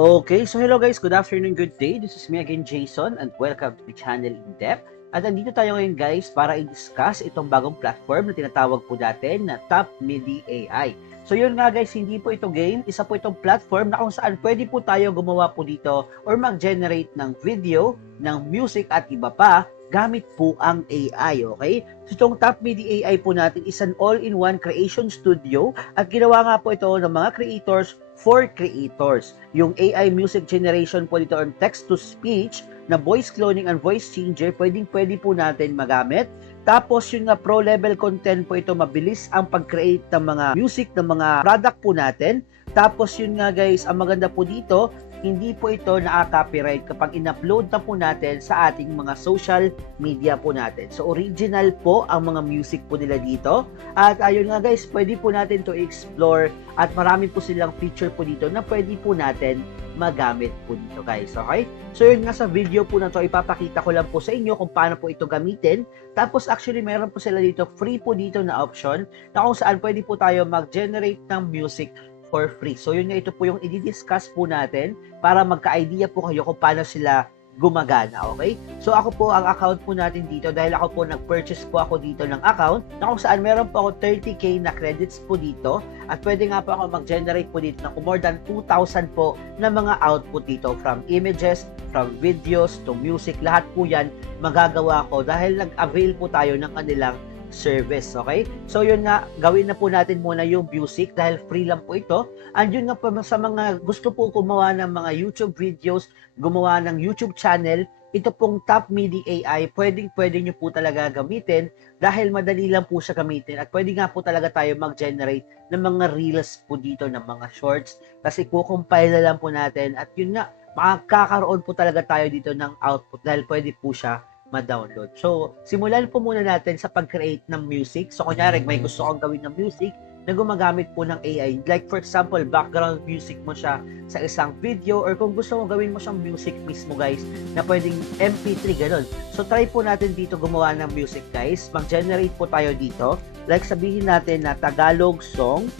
Okay, so hello guys, good afternoon, good day. This is me again, Jason, and welcome to the channel In Depth. At nandito tayo ngayon guys para i-discuss itong bagong platform na tinatawag po natin na Top Midi AI. So yun nga guys, hindi po ito game, isa po itong platform na kung saan pwede po tayo gumawa po dito or mag-generate ng video, ng music at iba pa gamit po ang AI, okay? So itong Top Midi AI po natin is an all-in-one creation studio at ginawa nga po ito ng mga creators for creators. Yung AI music generation po dito on text-to-speech na voice cloning and voice changer, pwede po natin magamit. Tapos yun nga, pro level content po ito, mabilis ang pag-create ng mga music, ng mga product po natin. Tapos yun nga guys, ang maganda po dito, hindi po ito na-copyright kapag in-upload na po natin sa ating mga social media po natin. So original po ang mga music po nila dito. At ayun nga guys, pwede po natin to explore at marami po silang feature po dito na pwede po natin magamit po dito guys, okay? So yun nga, sa video po na to, ipapakita ko lang po sa inyo kung paano po ito gamitin. Tapos actually meron po sila dito, free po dito na option na kung saan pwede po tayo mag-generate ng music for free. So yun nga, ito po yung i-discuss po natin para magka-idea po kayo kung paano sila gumagana, okay? So ako po, ang account po natin dito, dahil ako po nag-purchase po ako dito ng account na kung saan meron po ako 30k na credits po dito at pwede nga po ako mag-generate po dito ng more than 2,000 po na mga output dito, from images, from videos to music, lahat po yan magagawa ko dahil nag-avail po tayo ng kanilang service, okay? So yun nga, gawin na po natin muna yung music dahil free lang po ito. And yun nga po, sa mga gusto po gumawa ng mga YouTube videos, gumawa ng YouTube channel, ito pong Top Midi AI, pwede nyo po talaga gamitin dahil madali lang po siya gamitin at pwede nga po talaga tayo mag-generate ng mga reels po dito, ng mga shorts, kasi kukumpile na lang po natin at yun nga, makakaroon po talaga tayo dito ng output dahil pwede po siya ma-download. So, simulan po muna natin sa pag-create ng music. So, kunyari, may gusto kong gawin ng music na gumagamit po ng AI. Like, for example, background music mo siya sa isang video or kung gusto mo gawin mo siyang music mismo, guys, na pwedeng MP3, ganun. So, try po natin dito gumawa ng music, guys. Mag-generate po tayo dito. Like, sabihin natin na Tagalog song,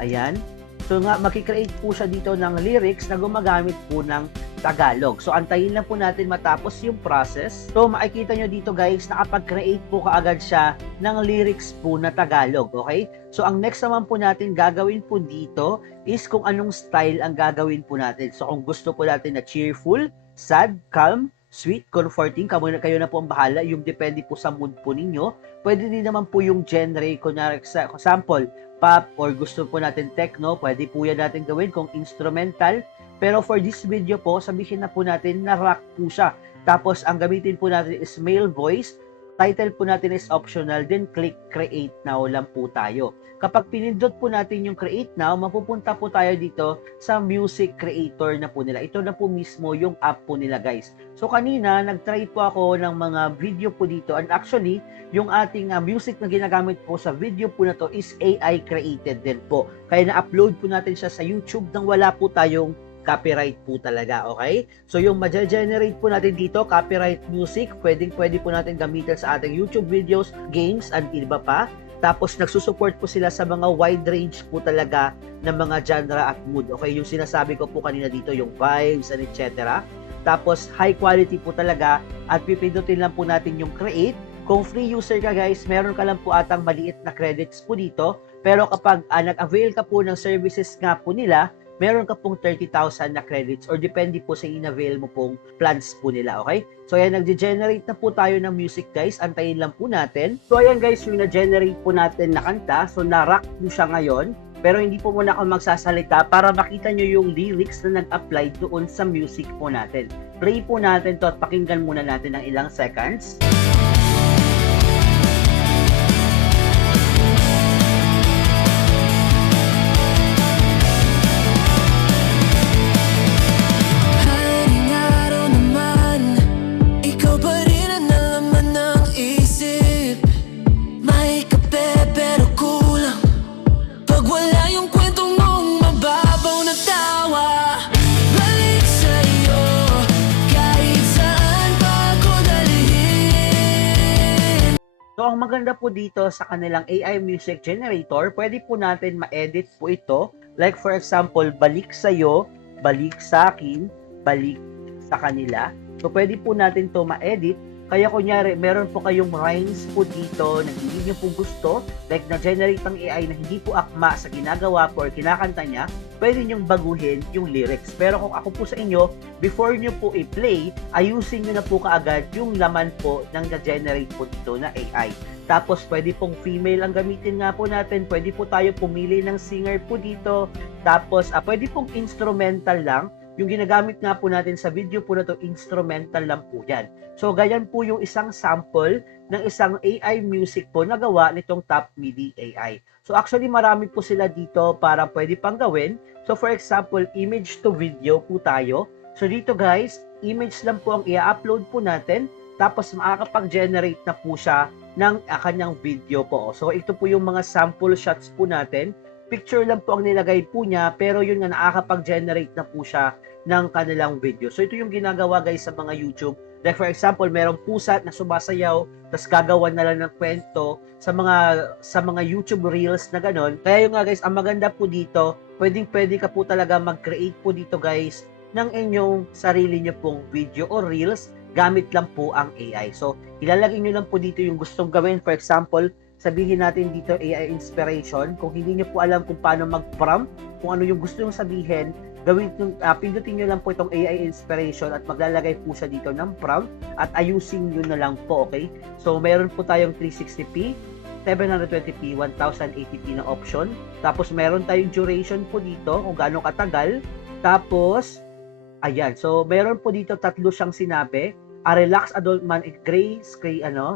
ayan. So, nga, makikreate po siya dito ng lyrics na gumagamit po ng Tagalog. So, antayin lang po natin matapos yung process. So, makikita nyo dito guys, nakapag-create po kaagad siya ng lyrics po na Tagalog, okay? So, ang next naman po natin gagawin po dito is kung anong style ang gagawin po natin. So, kung gusto po natin na cheerful, sad, calm, sweet, comforting, kayo na po ang bahala. Yung depende po sa mood po ninyo. Pwede din naman po yung genre, kunyari, example, pop, or gusto po natin techno, pwede po yan natin gawin kung instrumental. Pero for this video po, sabihin na po natin na rock po siya. Tapos, ang gamitin po natin is male voice. Title po natin is optional. Then, click create now lang po tayo. Kapag pinindot po natin yung create now, mapupunta po tayo dito sa music creator na po nila. Ito na po mismo yung app po nila guys. So, kanina, nag-try po ako ng mga video po dito. And actually, yung ating music na ginagamit po sa video po na to is AI created din po. Kaya na-upload po natin siya sa YouTube nang wala po tayong copyright po talaga, okay? So, yung ma-generate po natin dito, copyright music, pwede po natin gamitin sa ating YouTube videos, games, and iba pa. Tapos, nagsusupport po sila sa mga wide range po talaga ng mga genre at mood, okay? Yung sinasabi ko po kanina dito, yung vibes and etc. Tapos, high quality po talaga at pipindutin lang po natin yung create. Kung free user ka guys, meron ka lang po atang maliit na credits po dito. Pero kapag nag-avail ka po ng services nga po nila, meron ka pong 30,000 na credits or depende po sa in-avail mo pong plans po nila, okay? So, ayan, nag-generate na po tayo ng music, guys. Antayin lang po natin. So, ayan, guys, yung na-generate po natin na kanta. So, na-rock po siya ngayon. Pero hindi po muna ako magsasalita para makita nyo yung lyrics na nag-apply doon sa music po natin. Play po natin to at pakinggan muna natin ng ilang seconds. Balik sa'yo, kahit saan pa ako dalhin. ang maganda po dito sa kanilang AI music generator, pwede po natin ma-edit po ito. Like for example, balik sa'yo, balik sa akin, balik sa kanila. So pwede po natin to ma-edit. Kaya kunyari, meron po kayong rhymes po dito na hindi nyo po gusto, like na-generate ng AI na hindi po akma sa ginagawa po or kinakanta niya, pwede nyong baguhin yung lyrics. Pero kung ako po sa inyo, before nyo po i-play, ayusin nyo na po kaagad yung laman po ng na-generate po dito na AI. Tapos, pwede pong female ang gamitin nga po natin. Pwede po tayo pumili ng singer po dito. Tapos, pwede pong instrumental lang. Yung ginagamit nga po natin sa video po na to, instrumental lang po yan. So, ganyan po yung isang sample ng isang AI music po na gawa nitong Top MIDI AI. So, actually, marami po sila dito para pwede pang gawin. So, for example, image to video po tayo. So, dito guys, image lang po ang i-upload po natin. Tapos, makakapag-generate na po siya ng kanyang video po. So, ito po yung mga sample shots po natin. Picture lang po ang nilagay po niya, pero yun nga, nakakapag-generate na po siya ng kanilang video. So, ito yung ginagawa guys sa mga YouTube. Like for example, merong pusa na sumasayaw, tapos gagawan na lang ng kwento sa mga YouTube Reels na ganon. Kaya yung nga guys, ang maganda po dito, pwede ka po talaga mag-create po dito guys ng inyong sarili nyo pong video or Reels gamit lang po ang AI. So, ilalagay nyo lang po dito yung gustong gawin. For example, sabihin natin dito AI inspiration. Kung hindi nyo po alam kung paano mag-prompt, kung ano yung gusto nyo sabihin, pindutin nyo lang po itong AI inspiration at maglalagay po siya dito ng prompt at ayusin nyo na lang po, okay? So, meron po tayong 360p, 720p, 1080p na option. Tapos, meron tayong duration po dito kung gaano katagal. Tapos, ayan. So, meron po dito tatlo siyang sinabi. A relaxed adult man in gray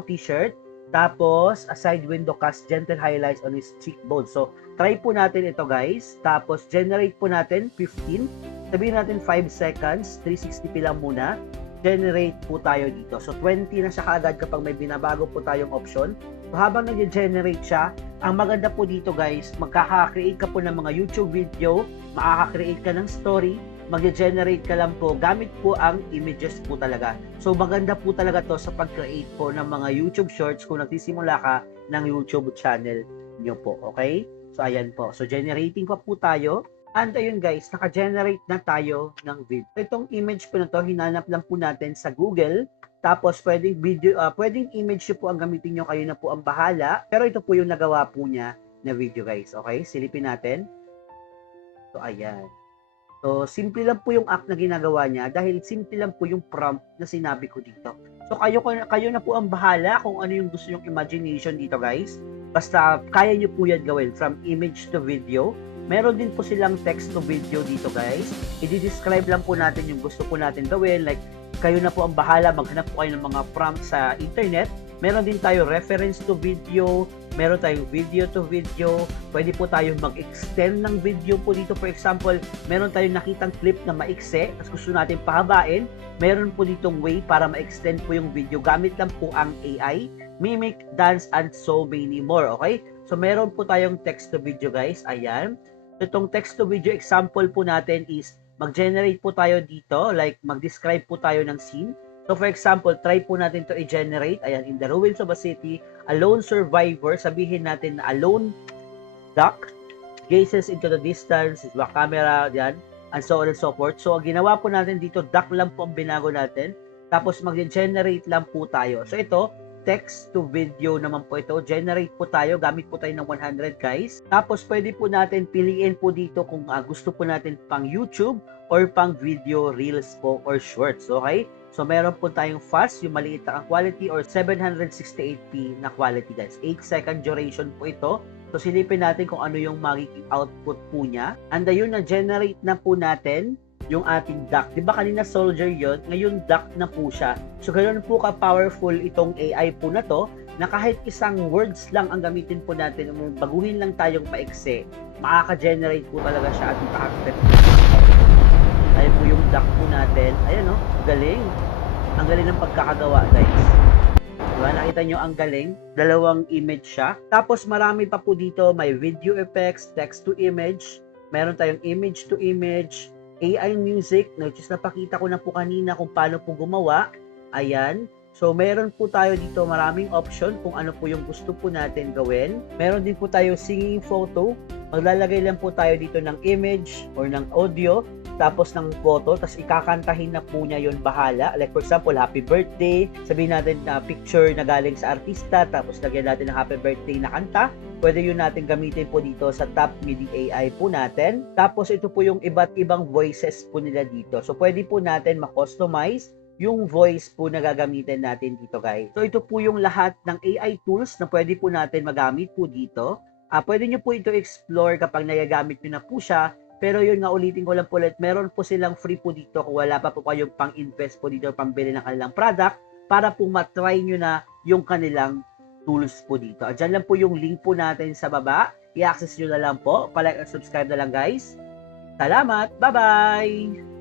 t-shirt. Tapos, a side window cast gentle highlights on his cheekbone. So, try po natin ito guys. Tapos, generate po natin 15. Sabihin natin 5 seconds. 360p lang muna. Generate po tayo dito. So, 20 na siya kaagad kapag may binabago po tayong option. So, habang nag-generate siya, ang maganda po dito guys, magkaka-create ka po ng mga YouTube video, makaka-create ka ng story, mag-generate ka lang po, gamit po ang images po talaga. So, maganda po talaga to sa pag-create po ng mga YouTube shorts kung nagsisimula ka ng YouTube channel nyo po, okay? So, ayan po. So, generating pa po tayo. And ayun guys, naka-generate na tayo ng video. Itong image po na to, hinanap lang po natin sa Google. Tapos, pwedeng image nyo po ang gamitin nyo, kayo na po ang bahala. Pero ito po yung nagawa po niya na video guys, okay? Silipin natin. So, ayan. So, simple lang po yung act na ginagawa niya dahil simple lang po yung prompt na sinabi ko dito. So, kayo na po ang bahala kung ano yung gusto yung imagination dito, guys. Basta, kaya nyo po yan gawin from image to video. Meron din po silang text to video dito, guys. I-describe lang po natin yung gusto po natin gawin. Like, kayo na po ang bahala. Maghanap po kayo ng mga prompt sa internet. Meron din tayo reference to video, meron tayong video to video, pwede po tayo mag-extend ng video po dito. For example, meron tayong nakitang clip na maikse, tapos gusto natin pahabain, meron po ditong way para ma-extend po yung video. Gamit lang po ang AI, mimic, dance, and so many more, okay? So, meron po tayong text to video guys, ayan. Itong text to video example po natin is, mag-generate po tayo dito, like mag-describe po tayo ng scene. So, for example, try po natin to i-generate. Ayan, in the ruins of a city, a lone survivor, sabihin natin na a lone duck gazes into the distance, back camera, yan, and so on and so forth. So, ang ginawa po natin dito, duck lang po ang binago natin. Tapos, mag-generate lang po tayo. So, ito, text to video naman po ito. Generate po tayo. Gamit po tayo ng 100, guys. Tapos, pwede po natin piliin po dito kung gusto po natin pang YouTube or pang video reels po or shorts. Okay? So, meron po tayong fast, yung maliit na quality or 768p na quality, guys. 8-second duration po ito. So, silipin natin kung ano yung magiging output po niya. And ayun, na-generate na po natin yung ating duck. Diba kanina soldier yon, ngayon duck na po siya. So, ganoon po ka-powerful itong AI po na to, na kahit isang words lang ang gamitin po natin, baguhin lang tayong paikse, makaka-generate po talaga siya at makaka-create. Ayan po yung duck po natin. Ayan o, galing. Ang galing ng pagkakagawa, guys. Diba? Nakita nyo ang galing. Dalawang image siya. Tapos marami pa po dito. May video effects, text to image. Meron tayong image to image. AI music, which is napakita ko na po kanina kung paano po gumawa. Ayan. So, meron po tayo dito maraming option kung ano po yung gusto po natin gawin. Meron din po tayo singing photo. Maglalagay lang po tayo dito ng image or ng audio, tapos ng photo, tapos ikakantahin na po niya yon bahala. Like for example, happy birthday. Sabihin natin na picture na galing sa artista, tapos lagyan natin ng happy birthday na kanta. Pwede yun natin gamitin po dito sa Top MIDI AI po natin. Tapos ito po yung iba't ibang voices po nila dito. So, pwede po natin ma-customize yung voice po na gagamitin natin dito, guys. So, ito po yung lahat ng AI tools na pwede po natin magamit po dito. Pwede nyo po ito explore kapag nagagamit nyo na po siya. Pero yun nga, ulitin ko lang po ulit, meron po silang free po dito kung wala pa po kayong pang-invest po dito, pambili ng kanilang product, para po matry nyo na yung kanilang tools po dito. Diyan lang po yung link po natin sa baba. I-access nyo na lang po. Palike at subscribe na lang, guys. Salamat! Bye-bye!